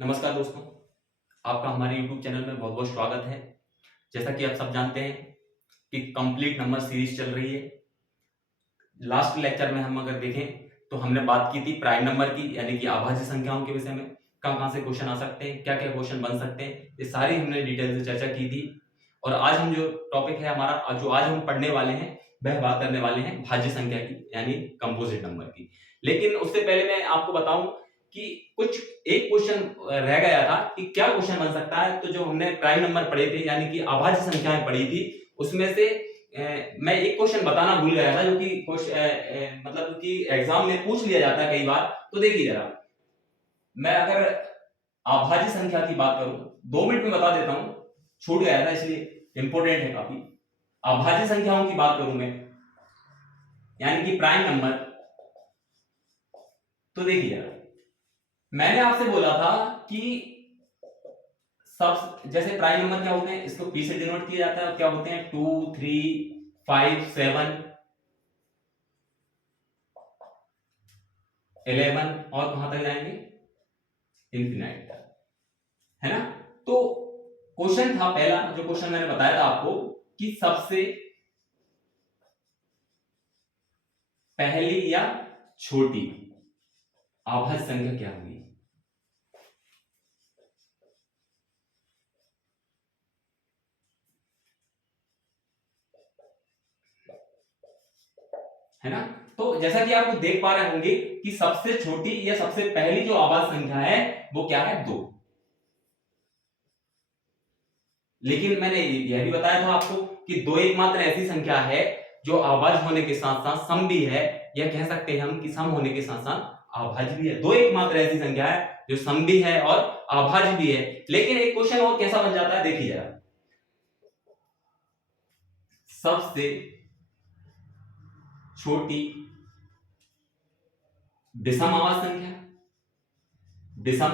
नमस्कार दोस्तों, आपका हमारे YouTube चैनल में बहुत बहुत स्वागत है। जैसा कि आप सब जानते हैं कि कंप्लीट नंबर सीरीज चल रही है। लास्ट लेक्चर में हम अगर देखें तो हमने बात की थी प्राइम नंबर की, यानी कि अभाज्य संख्याओं के विषय में। कहाँ से क्वेश्चन आ सकते हैं, क्या क्या क्वेश्चन बन सकते हैं, ये सारी हमने डिटेल से चर्चा की थी। और आज हम जो टॉपिक है हमारा, जो आज हम पढ़ने वाले हैं, वह बात करने वाले हैं भाज्य संख्या की, यानी कंपोजिट नंबर की। लेकिन उससे पहले मैं आपको बताऊं कि कुछ एक क्वेश्चन रह गया था कि क्या क्वेश्चन बन सकता है। तो जो हमने प्राइम नंबर पढ़े थे, यानी कि अभाज्य संख्याएं पढ़ी थी, उसमें से मैं एक क्वेश्चन बताना भूल गया था, जो कि मतलब कि एग्जाम में पूछ लिया जाता है कई बार। तो देखिए जरा, मैं अगर अभाज्य संख्या की बात करूं, 2 मिनट में बता देता हूं, छूट गया था इसलिए, इंपॉर्टेंट है काफी। अभाज्य संख्याओं की बात करूं मैं, यानी कि प्राइम नंबर, तो देखिए जरा, मैंने आपसे बोला था कि सब जैसे प्राइम नंबर क्या होते हैं, इसको पी से डिनोट किया जाता है। क्या होते हैं? 2, 3, 5, 7, 11 और कहां तक जाएंगे? इंफिनाइट तक, है ना। तो क्वेश्चन था पहला, जो क्वेश्चन मैंने बताया था आपको, कि सबसे पहली या छोटी अभाज्य संख्या क्या होगी। है ना। तो जैसा कि आप देख पा रहे होंगे कि सबसे छोटी या सबसे पहली जो अभाज्य संख्या है वो क्या है? 2। लेकिन मैंने यह भी बताया था आपको कि 2 एकमात्र ऐसी संख्या है जो अभाज्य होने के साथ साथ सम भी है, या कह सकते हैं हम कि सम होने के साथ साथ अभाज्य भी है। 2 एकमात्र ऐसी संख्या है जो सम भी है और अभाज्य भी है। लेकिन एक क्वेश्चन और कैसा बन जाता है, देखिए जरा, सबसे छोटी विषम अभाज्य संख्या, विषम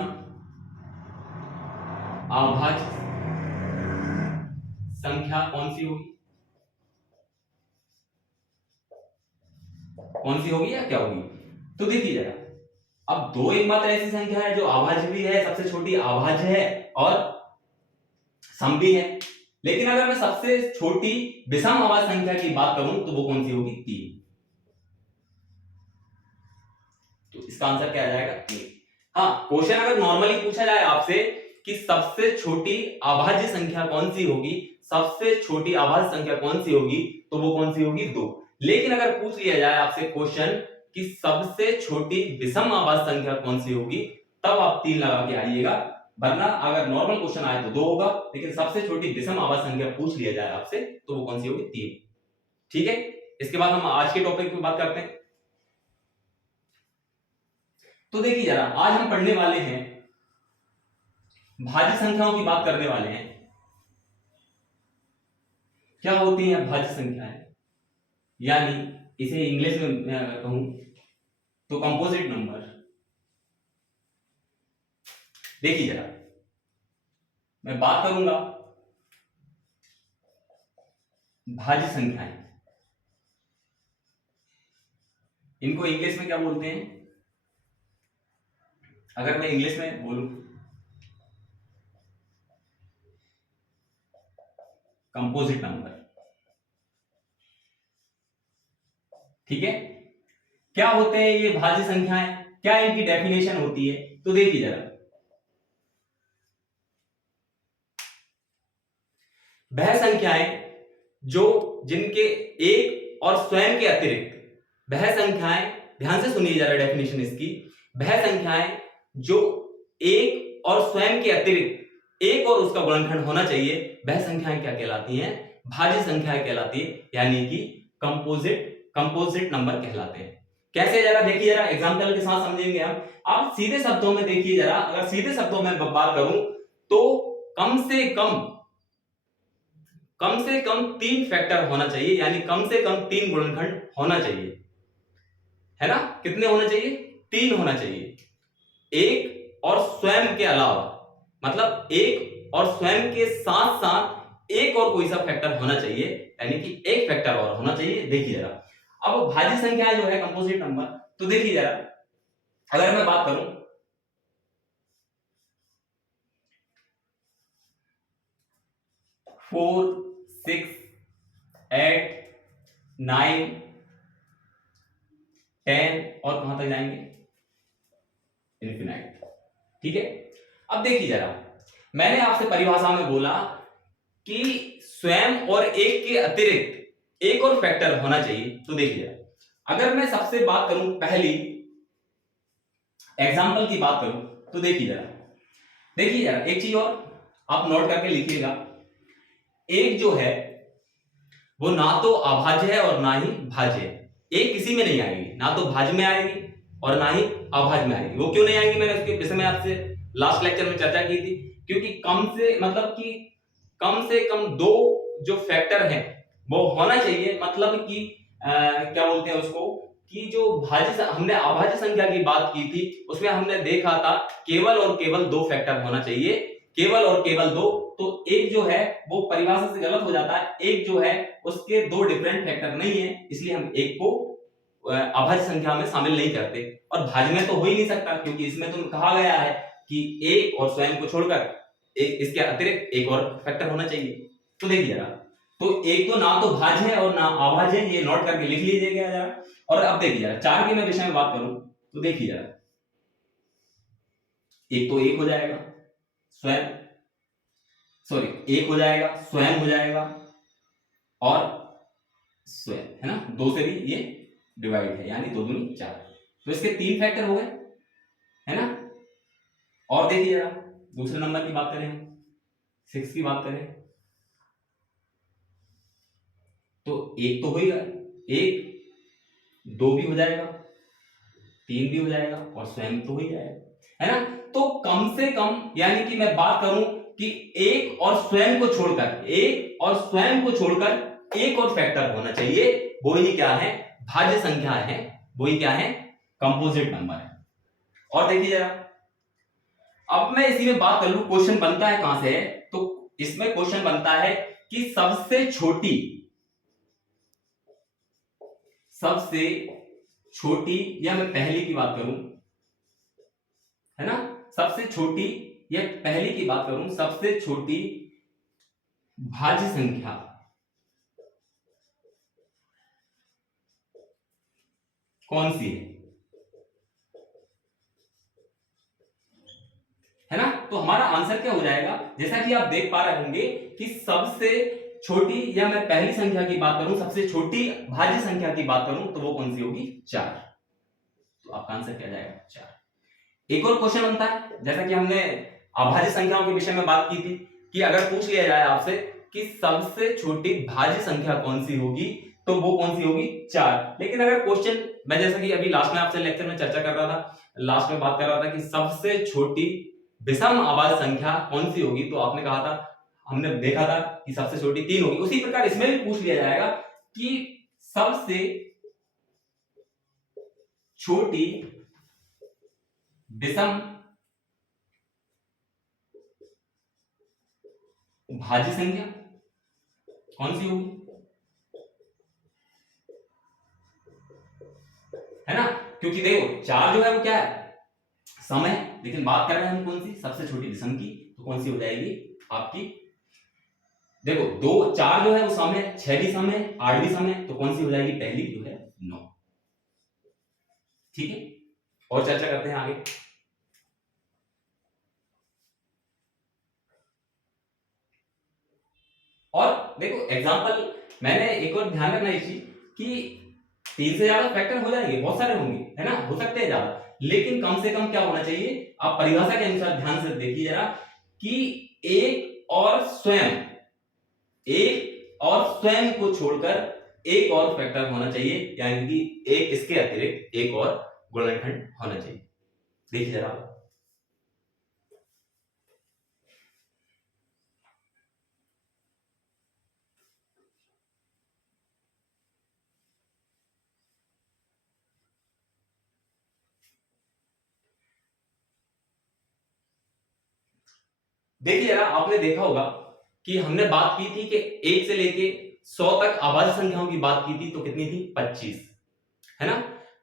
अभाज्य संख्या कौन सी होगी? कौन सी होगी या क्या होगी? तो देखिए जरा, अब 2 एकमात्र ऐसी संख्या है जो अभाज्य भी है, सबसे छोटी अभाज्य है और सम भी है। लेकिन अगर मैं सबसे छोटी विषम अभाज्य संख्या की बात करूं तो वो कौन सी होगी? 3। तो इसका आंसर क्या आ जाएगा? 3। हाँ, क्वेश्चन अगर नॉर्मली पूछा जाए आपसे कि सबसे छोटी अभाज्य संख्या कौन सी होगी, सबसे छोटी अभाज्य संख्या कौन सी होगी, तो वो कौन सी होगी? 2। लेकिन अगर पूछ लिया जाए आपसे क्वेश्चन कि सबसे छोटी विषम अभाज्य संख्या कौन सी होगी, तब आप 3 लगा के आइएगा। वरना अगर नॉर्मल क्वेश्चन आए तो 2 होगा, लेकिन सबसे छोटी विषम अभाज्य संख्या पूछ लिया जाए आपसे तो वो कौन सी होगी? 3। ठीक है। इसके बाद हम आज के टॉपिक पे बात करते हैं। तो देखिए जरा, आज हम पढ़ने वाले हैं, भाज्य संख्याओं की बात करने वाले हैं। क्या होती हैं भाज्य संख्याएं, यानी इसे इंग्लिश में मैं अगर कहूं तो कंपोजिट नंबर। देखिए जरा, मैं बात करूंगा भाज्य संख्याएं, इनको इंग्लिश में क्या बोलते हैं? अगर मैं इंग्लिश में बोलूं, कंपोजिट नंबर। ठीक है। क्या होते हैं ये भाज्य संख्याएं, क्या इनकी डेफिनेशन होती है? तो देखिए जरा, वह संख्याएं जो जिनके एक और स्वयं के अतिरिक्त, वह संख्याएं, ध्यान से सुनिए जरा डेफिनेशन इसकी, वह संख्याएं जो एक और स्वयं के अतिरिक्त एक और उसका गुणनखंड होना चाहिए, वह संख्याएं क्या कहलाती हैं? भाज्य संख्याएं कहलाती है, यानी कि कंपोजिट नंबर कहलाते हैं। कैसे? जरा देखिए, जरा एग्जांपल के साथ समझेंगे हम। आप सीधे शब्दों में देखिए जरा, अगर सीधे शब्दों में बात करूं तो कम से कम 3 फैक्टर होना चाहिए, यानी कम से कम 3 गुणनखंड होना चाहिए, है ना। कितने होना चाहिए? 3 होना चाहिए। एक और स्वयं के अलावा, मतलब एक और स्वयं के साथ साथ एक और कोई सा फैक्टर होना चाहिए, यानी कि एक फैक्टर और होना चाहिए। देखिए जरा, अब भाज्य संख्या जो है कंपोजिट नंबर, तो देखिए जरा, अगर मैं बात करूं 4 6 8 9 10 और कहां तक जाएंगे, इन्फिनाइट। ठीक है, अब देखिए जरा, मैंने आपसे परिभाषा में बोला कि स्वयं और एक के अतिरिक्त एक और फैक्टर होना चाहिए। तो देखिए, अगर मैं सबसे बात करूं, पहली एग्जांपल की बात करूं, तो देखिए जरा एक चीज और आप नोट करके लिखिएगा। एक जो है वो ना तो अभाज्य है और ना ही भाज्य है। एक किसी में नहीं आएगी, ना तो भाज्य में आएगी और ना ही अभाज्य में आएगी। वो क्यों नहीं आएगी, मैंने उसके विषय में आपसे लास्ट लेक्चर में चर्चा की थी। क्योंकि कम से कम दो जो फैक्टर हैं वो होना चाहिए, मतलब कि क्या बोलते हैं उसको, कि जो हमने अभाज्य संख्या की बात की थी उसमें हमने देखा था केवल और केवल दो फैक्टर होना चाहिए, केवल और केवल दो। तो एक जो है वो परिभाषा से गलत हो जाता है, एक जो है उसके दो डिफरेंट फैक्टर नहीं है, इसलिए हम एक को अभाज्य संख्या में शामिल नहीं करते। और भाज्य में तो हो ही नहीं सकता, क्योंकि इसमें तो कहा गया है कि एक और स्वयं को छोड़कर इसके अतिरिक्त एक और फैक्टर होना चाहिए। तो देखिए जरा, तो एक तो ना तो भाज्य है और ना अभाज्य है, ये नोट करके लिख लीजिएगा जरा। और अब देखिए जरा, चार के मैं विषय में बात करूं तो देखिए जरा, एक तो एक हो जाएगा स्वयं, सॉरी एक हो जाएगा, स्वयं हो जाएगा और स्वयं, है ना, दो से भी ये डिवाइड है, यानी दो दूनी चार। तो इसके तीन फैक्टर हो गए, है ना। और देखिए जरा, दूसरे नंबर की बात करें, 6 की बात करें, तो एक तो हो ही गया, एक दो भी हो जाएगा, तीन भी हो जाएगा और स्वयं तो हो ही जाएगा, है ना। तो कम से कम, यानी कि मैं बात करूं कि एक और स्वयं को छोड़कर एक और फैक्टर होना चाहिए, वो ही क्या है, भाज्य संख्या है, वो ही क्या है, कंपोजिट नंबर है। और देखिए जरा, अब मैं इसी में बात कर लूं, क्वेश्चन बनता है कहां से है, तो इसमें क्वेश्चन बनता है कि सबसे छोटी, या मैं पहली की बात करूं, है ना, सबसे छोटी या पहली की बात करूं, सबसे छोटी भाज्य संख्या कौन सी है ना। तो हमारा आंसर क्या हो जाएगा, जैसा कि आप देख पा रहे होंगे कि सबसे छोटी, या मैं पहली संख्या की बात करूं, सबसे छोटी भाज्य संख्या की बात करूं, तो वो कौन सी होगी, 4। तो आपका आंसर क्या जाएगा, 4। एक और क्वेश्चन बनता है, जैसा कि हमने अभाज्य संख्याओं के विषय में बात की थी, कि अगर पूछ लिया जाए आपसे कि सबसे छोटी भाज्य संख्या कौन सी होगी, तो वो कौन सी होगी, 4। लेकिन अगर क्वेश्चन, मैं जैसा कि अभी लास्ट में आपसे लेक्चर में चर्चा कर रहा था, लास्ट में बात कर रहा था कि सबसे छोटी विषम अभाज्य संख्या कौन सी होगी, तो आपने कहा था, हमने देखा था कि सबसे छोटी 3 होगी। उसी प्रकार इसमें भी पूछ लिया जाएगा कि सबसे छोटी विषम भाज्य संख्या कौन सी होगी, है ना। क्योंकि देखो 4 जो है वो क्या है, सम है, लेकिन बात कर रहे हैं हम कौन सी, सबसे छोटी विषम की, तो कौन सी हो जाएगी आपकी, देखो 2 4 जो है वो सम है, 6 भी सम है, 8 भी सम है, तो कौन सी हो जाएगी, पहली जो है 9। ठीक है, और चर्चा करते हैं आगे। और देखो एग्जांपल, मैंने एक और ध्यान रखना इस चीज कि 3 से ज्यादा फैक्टर हो जाएंगे, बहुत सारे होंगे, है ना, हो सकते हैं ज्यादा, लेकिन कम से कम क्या होना चाहिए, आप परिभाषा के अनुसार ध्यान से देखिए जरा, कि एक और स्वयं को छोड़कर एक और फैक्टर होना चाहिए, यानी कि एक इसके अतिरिक्त एक और गुणनखंड होना चाहिए। देखिए जरा, देखिए जरा, आपने देखा होगा कि हमने बात की थी कि 1 से लेके 100 तक अभाज्य संख्याओं की बात की थी, तो कितनी थी, 25, है ना,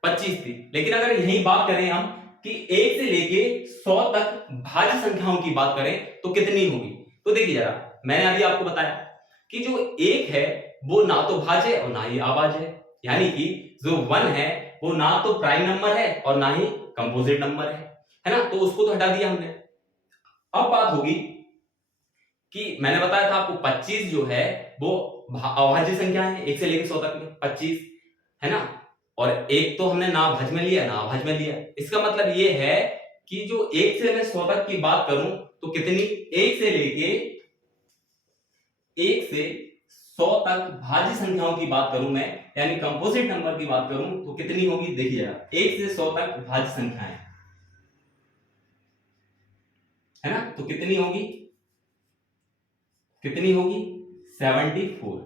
25 थी। लेकिन अगर यही बात करें हम कि 1 से लेके 100 तक भाज्य संख्याओं की बात करें, तो कितनी होगी, तो देखिए जरा, मैंने अभी आपको बताया कि जो एक है वो ना तो भाज्य है और ना ही अभाज्य है, यानी कि जो 1 है वो ना तो प्राइम नंबर है और ना ही कंपोजिट नंबर है ना, तो उसको तो हटा दिया हमने। अब बात होगी कि मैंने बताया था आपको 25 जो है वो अभाज्य संख्या है, 1 से लेकर 100 तक में 25 है ना, और एक तो हमने ना भाज्य में लिया ना अभाज्य में लिया। इसका मतलब ये है कि जो 1 से मैं 100 तक की बात करूं तो कितनी, 1 से लेके 1 से 100 तक भाज्य संख्याओं की बात करूं मैं, यानी कंपोजिट नंबर की बात करूं तो कितनी होगी, देखिए जरा 1 से 100 तक भाज्य संख्याएं है ना, तो कितनी होगी 74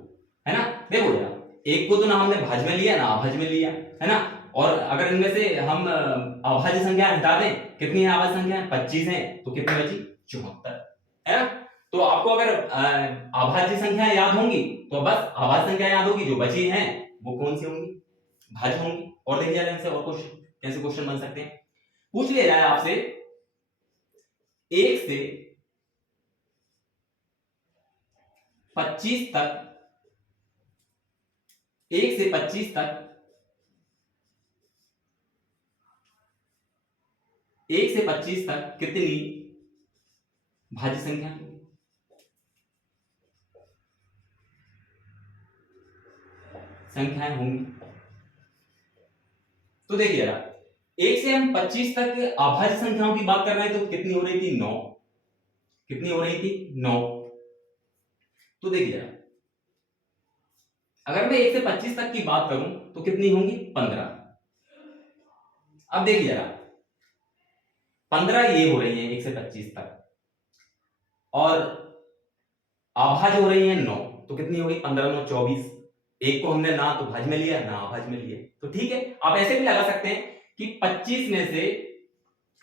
है ना। देखो जरा, एक को तो ना हमने भाज्य में लिया ना अभाज्य में लिया है ना, और अगर इनमें से हम अभाज्य संख्या हटा दें, कितनी है अभाज्य संख्या, 25 है, तो कितनी बची 74 है ना। तो आपको अगर अभाज्य संख्या याद होंगी तो बस अभाज्य संख्या याद होगी, जो बची हैं वो कौन सी होंगी, भाज्य होंगी। और देखिए जरा इनसे और क्वेश्चन कैसे क्वेश्चन बन सकते हैं, पूछ लिया जाए आपसे 1 से 25 तक, 1 से 25 तक, 1 से 25 तक कितनी भाज्य संख्याएं होंगी। तो देखिए जरा, 1 से हम 25 तक अभाज्य संख्याओं की बात कर रहे हैं तो कितनी हो रही थी 9, कितनी हो रही थी 9। तो देखिए जरा, अगर मैं 1 से 25 तक की बात करूं तो कितनी होंगी 15। अब देखिए जरा, 15 ये हो रही है 1 से 25 तक, और अभाज्य हो रही है 9, तो कितनी होगी 15 9 24। एक को हमने ना तो भाज्य में लिया ना अभाज्य में लिया, तो ठीक है। आप ऐसे भी लगा सकते हैं कि 25 में से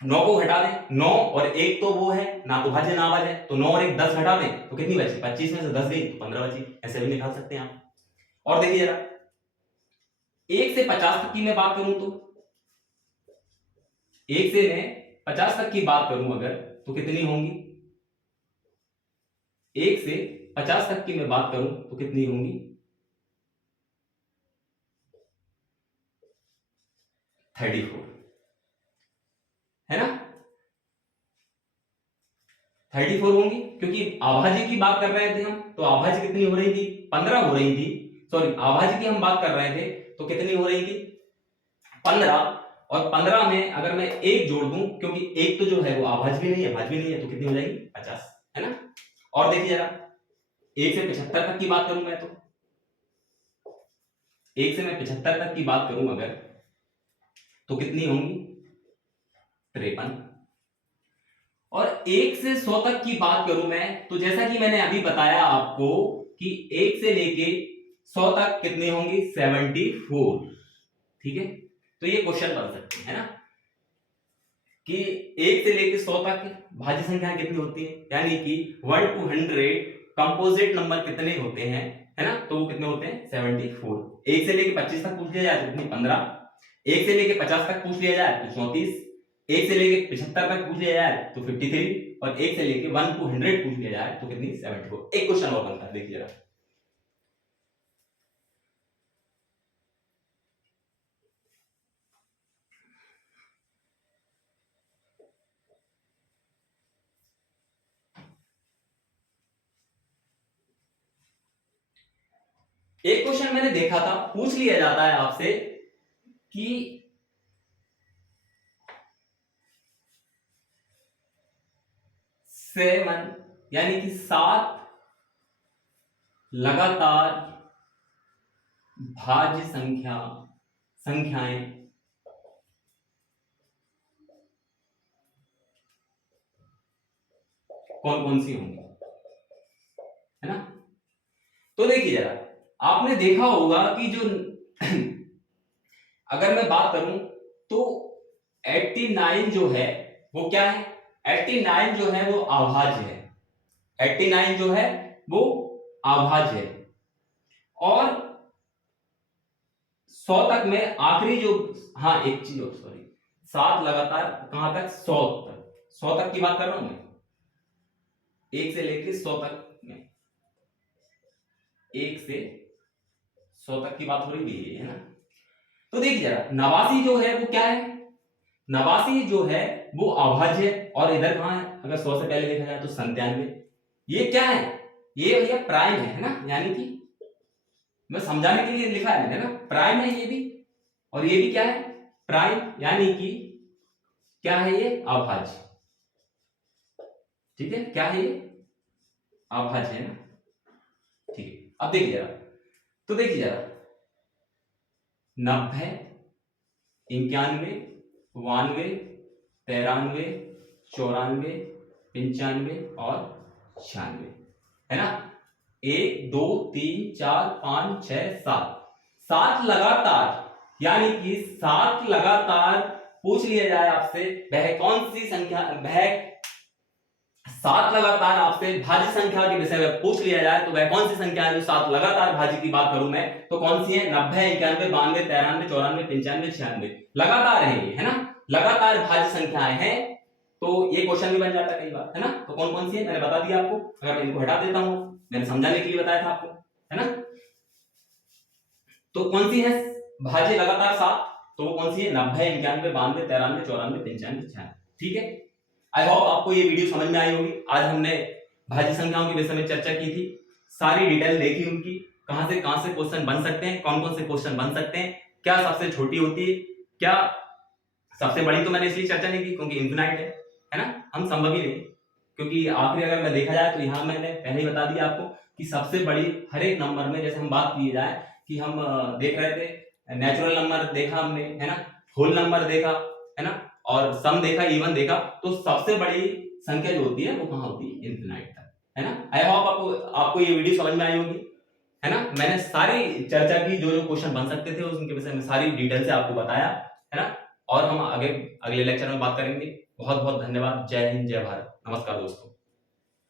9 को घटा दें, 9 और 1 तो वो है ना तो भाज्य ना अभाज्य, तो 9 और 1 10 घटा दें तो कितनी बची, 25 में से 10 गई तो 15 बची, ऐसे भी निकाल सकते हैं आप। और देखिए जरा, 1 से 50 तक की मैं बात करूं तो, 1 से मैं 50 तक की बात करूं अगर तो कितनी होंगी, 1 से 50 तक की मैं बात करूं तो कितनी होंगी 34 है ना, 34 होंगी, क्योंकि अभाज्य की बात कर रहे थे हम, तो अभाज्य कितनी हो रही थी 15 हो रही थी, सॉरी अभाज्य की हम बात कर रहे थे तो कितनी हो रही थी 15, और 15 में अगर मैं एक जोड़ दूं, क्योंकि एक तो जो है वो अभाज्य भी नहीं है भाज्य भी नहीं है, तो कितनी हो जाएगी 50 है ना। और देखिए जरा, 1 से 75 तक की बात करूं मैं तो, 1 से मैं 75 तक की बात करूं अगर तो कितनी होंगी 53। और 1 से 100 तक की बात करूं मैं तो जैसा कि मैंने अभी बताया आपको कि 1 से लेके 100 तक कितनी होंगी 74, ठीक है। तो ये क्वेश्चन बन सकते हैं, है ना, कि 1 से लेके 100 तक भाज्य संख्या कितनी होती है, यानी कि 1 to 100 कंपोजिट नंबर कितने होते हैं, है ना, तो वो कितने होते हैं 74। 1 से लेके 25 तक पूछ लिया जाए तो कितनी 15, 1 से लेके 50 तक पूछ लिया जाए तो 34, 1 से लेके 75 तक पूछ लिया जाए तो 53, और 1 से लेके 1 to 100 पूछ लिया जाए तो कितनी 74। एक क्वेश्चन और बनता है, देखिए जरा, एक क्वेश्चन मैंने देखा था, पूछ लिया जाता है आपसे कि 7 यानी कि 7 लगातार भाज्य संख्याएं कौन कौन सी होंगी, है ना। तो देखिए जरा, आपने देखा होगा कि जो अगर मैं बात करूं तो 89 जो है वो क्या है, 89 जो है वो अभाज्य है, 89 जो है वो अभाज्य है। और 100 तक में आखिरी जो, हाँ एक चीज और, सॉरी, 7 लगातार कहां तक 100 तक, 100 तक की बात कर रहा हूं मैं, 1 से लेकर 100 तक में, 1 से 100 तक की बात हो रही है ना। तो देखिए जरा 89 जो है वो क्या है, 89 जो है वो अभाज्य है, और इधर कहां है, अगर 100 से पहले देखा जाए तो 97। ये क्या है, ये भैया प्राइम है ना, यानी कि मैं समझाने के लिए लिखा है ना, प्राइम है ये भी, और ये भी क्या है, प्राइम, यानी कि क्या है ये, अभाज्य। ठीक है, क्या है ये, अभाज्य है ना। ठीक है, अब देखिए जरा, तो देखिए जरा 90, 91, 92, 93, 94, 95 और 96 है ना। 1 2 3 4 5 6 7, 7 लगातार, यानी कि 7 लगातार पूछ लिया जाए आपसे वह कौन सी संख्या, वह 7 लगातार आपसे भाज्य संख्या के विषय में पूछ लिया जाए तो वह कौन सी संख्या है जो 7 लगातार भाज्य की बात करूं मैं तो कौन सी है, 90, 91, 92, 93, 94, 95, 96 लगातार है ये, है ना, लगातार भाज्य संख्याएं हैं। तो ये क्वेश्चन भी बन जाता है कई बार, है ना। तो कौन कौन सी है मैंने बता दिया आपको, अगर मैं इनको हटा देता हूं, मैंने समझाने के लिए बताया था आपको, है ना। तो कौन सी है भाज्य लगातार 7, तो वो कौन सी है, 90, 91, 92, 93, 94, 95, 96। ठीक है, आई होप आपको ये वीडियो समझ में आई होगी। आज हमने भाज्य संख्याओं के विषय में चर्चा की थी, सारी डिटेल देखी उनकी, कहां से क्वेश्चन बन सकते हैं, कौन कौन से क्वेश्चन बन सकते हैं, क्या सबसे छोटी होती है, क्या सबसे बड़ी, तो मैंने इसलिए चर्चा नहीं की क्योंकि इन्फिनाइट है ना, हम संभव ही नहीं, क्योंकि आखिरी अगर मैं देखा जाए तो यहाँ मैंने पहले ही बता दिया आपको कि सबसे बड़ी हर एक नंबर में, जैसे हम बात किए जाए कि हम देख रहे थे नेचुरल नंबर देखा हमने, है ना, होल नंबर देखा, है ना, और सम देखा, इवन देखा, तो सबसे बड़ी संख्या जो होती है वो कहाँ होती है, इन्फिनाइट तक, है ना। आई होप आपको ये वीडियो समझ में आई होगी, है ना। मैंने सारी चर्चा की, जो क्वेश्चन बन सकते थे उनके विषय में सारी डिटेल से आपको बताया, है ना। और हम अगले लेक्चर में बात करेंगे। बहुत बहुत धन्यवाद। जय हिंद, जय भारत, नमस्कार दोस्तों।